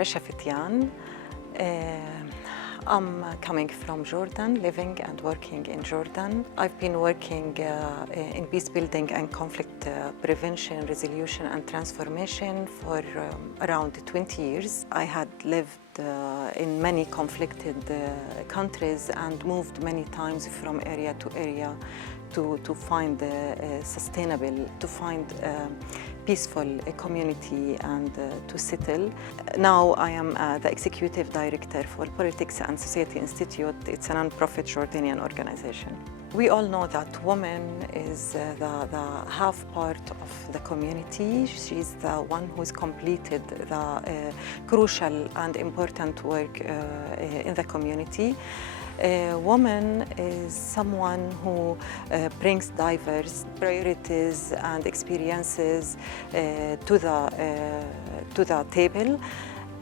RASHA FITYAN. I'm coming from Jordan, living and working in Jordan. I've been working in peacebuilding and conflict prevention, resolution and transformation for around 20 years. I had lived in many conflicted countries and moved many times from area to area to find sustainable, to find peaceful community and to settle. Now I am the Executive Director for Politics and Society Institute. It's a non-profit Jordanian organization. We all know that woman is the half part of the community. She's the one who's completed the crucial and important work in the community. A woman is someone who brings diverse priorities and experiences to the table,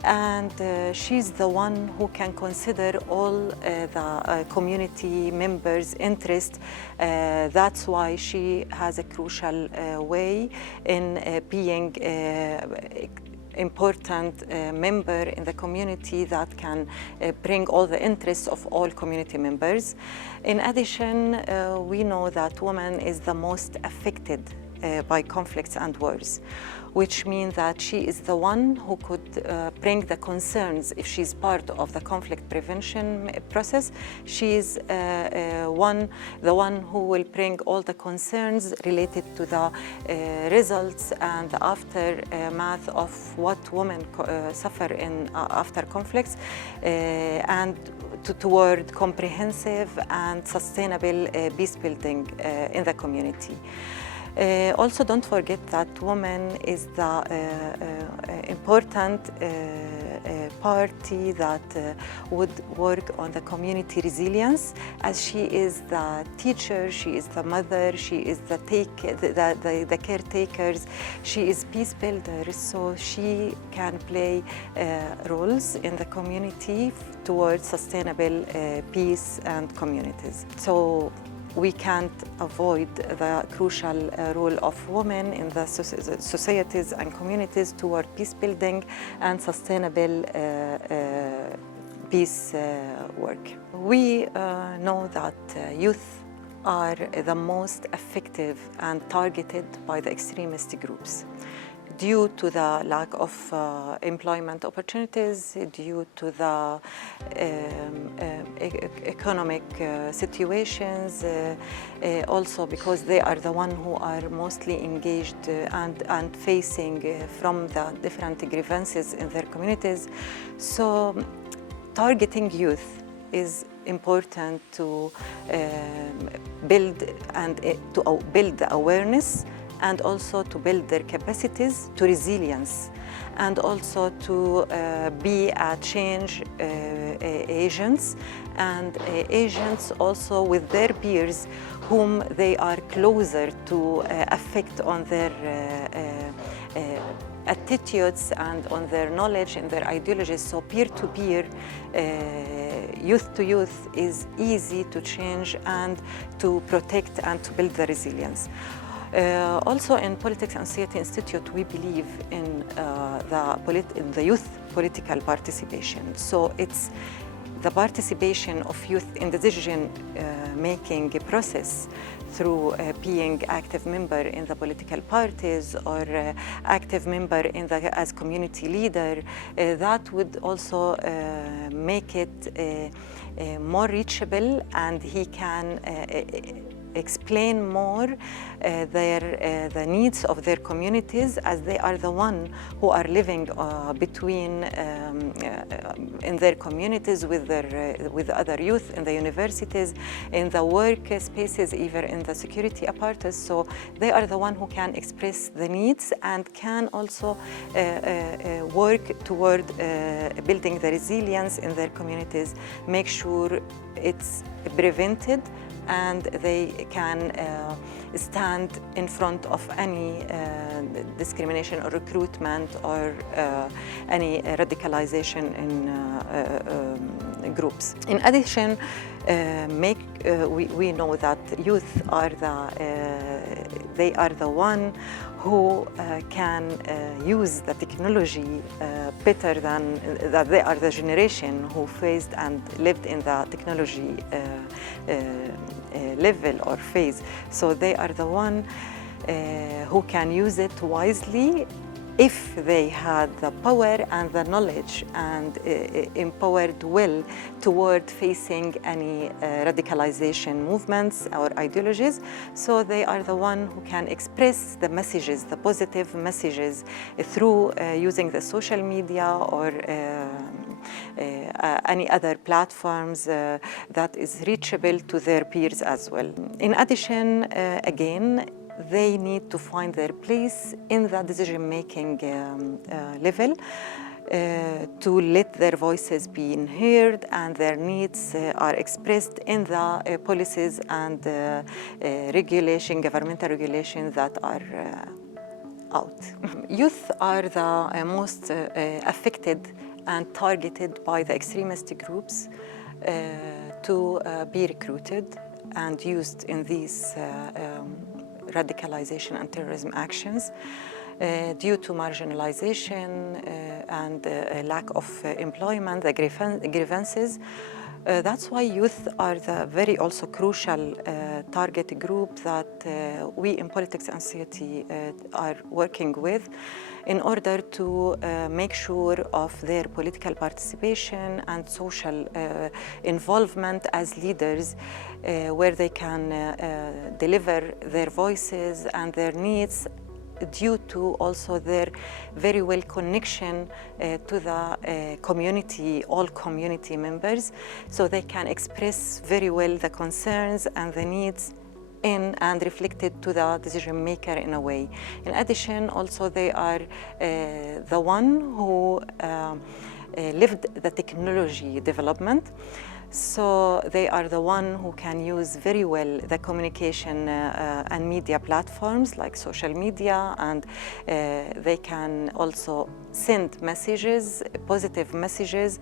and she's the one who can consider all the community members' interests. That's why she has a crucial way in being important member in the community that can bring all the interests of all community members. In addition, we know that woman is the most affected by conflicts and wars, which means that she is the one who could bring the concerns. If she's part of the conflict prevention process, she is the one who will bring all the concerns related to the results and the aftermath of what women suffer in after conflicts, and toward comprehensive and sustainable peace building in the community. Also, don't forget that woman is the important party that would work on the community resilience, as she is the teacher, she is the mother, she is the caretakers, she is peace builder, so she can play roles in the community towards sustainable peace and communities. So we can't avoid the crucial role of women in the societies and communities toward peace building and sustainable peace work. We know that youth are the most effective and targeted by the extremist groups due to the lack of employment opportunities, due to the economic situations, also because they are the ones who are mostly engaged and facing from the different grievances in their communities. So targeting youth is important to build the awareness, and also to build their capacities to resilience, and also to be a change agents, and agents also with their peers whom they are closer to affect on their attitudes and on their knowledge and their ideologies. So peer-to-peer, youth to youth is easy to change and to protect and to build the resilience. Also in Politics and Society Institute, we believe in the youth political participation. So it's the participation of youth in the decision-making process through being active member in the political parties or active member in as community leader. That would also make it more reachable, and he can explain more the needs of their communities, as they are the one who are living between in their communities with other youth in the universities, in the work spaces, even in the security apparatus. So they are the one who can express the needs and can also work toward building the resilience in their communities, make sure it's prevented, and they can stand in front of any discrimination or recruitment or any radicalization in groups. In addition, we know that youth are they are the one who can use the technology better than that. They are the generation who faced and lived in the technology level or phase. So they are the one who can use it wisely if they had the power and the knowledge and empowered will toward facing any radicalization movements or ideologies. So they are the one who can express the messages, the positive messages, through using the social media or any other platforms that is reachable to their peers as well. In addition, again, they need to find their place in the decision-making level to let their voices be heard and their needs are expressed in the policies and governmental regulations that are out. Youth are the most affected and targeted by the extremist groups to be recruited and used in these radicalization and terrorism actions due to marginalization and lack of employment, the grievances. That's why youth are the very also crucial target group that we in politics and society are working with in order to make sure of their political participation and social involvement as leaders where they can deliver their voices and their needs due to also their very well connection to the community, all community members, so they can express very well the concerns and the needs in and reflected to the decision maker in a way. In addition, also they are the one who lived the technology development. So they are the one who can use very well the communication and media platforms like social media, and they can also send messages, positive messages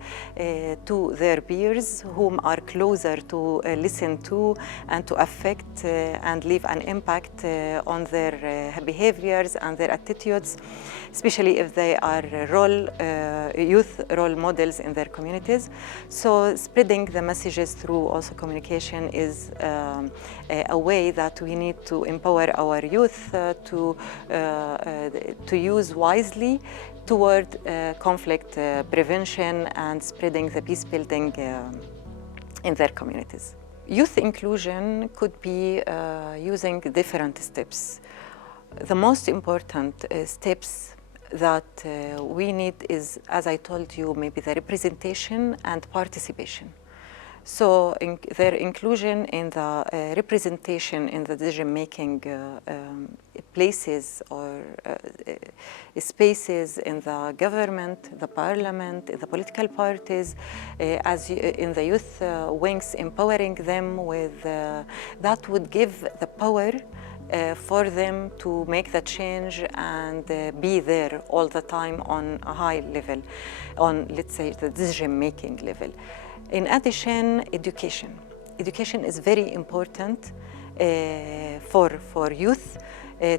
to their peers whom are closer to listen to and to affect and leave an impact on their behaviors and their attitudes, especially if they are youth role models in their communities. So spreading the messages through also communication is a way that we need to empower our youth to use wisely toward conflict prevention and spreading the peace building in their communities. Youth inclusion could be using different steps. The most important steps that we need is, as I told you, maybe the representation and participation. So their inclusion in the representation in the decision-making places or spaces in the government, the parliament, the political parties, as in the youth wings, empowering them with that would give the power for them to make the change and be there all the time on a high level, on, let's say, the decision-making level. In addition, education. Education is very important for youth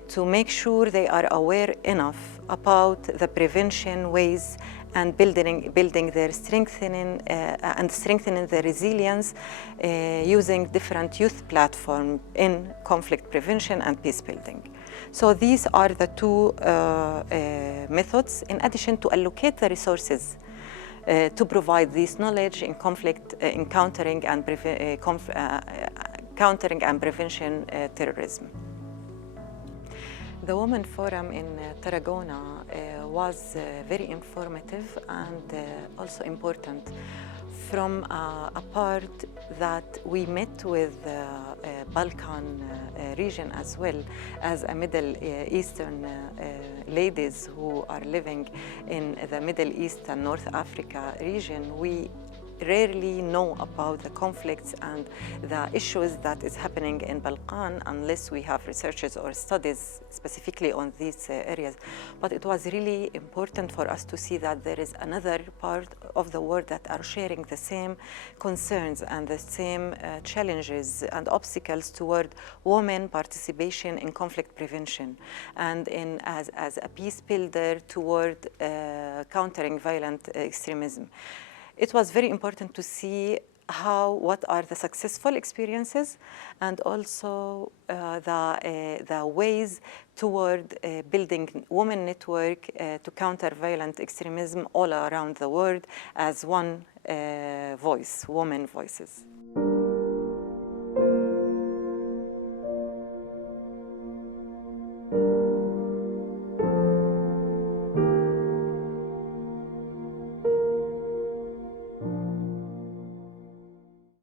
to make sure they are aware enough about the prevention ways and building their strengthening their resilience using different youth platforms in conflict prevention and peace building. So these are the two methods, in addition to allocate the resources to provide this knowledge in conflict, in countering and prevention terrorism. The Women Forum in Tarragona was very informative and also important from a part that we met with Balkan region as well as a Middle Eastern ladies who are living in the Middle East and North Africa region. We rarely know about the conflicts and the issues that is happening in Balkan unless we have researches or studies specifically on these areas. But it was really important for us to see that there is another part of the world that are sharing the same concerns and the same challenges and obstacles toward women participation in conflict prevention and as a peace builder toward countering violent extremism. It was very important to see what are the successful experiences and also the ways toward building women network to counter violent extremism all around the world as one voice, women voices.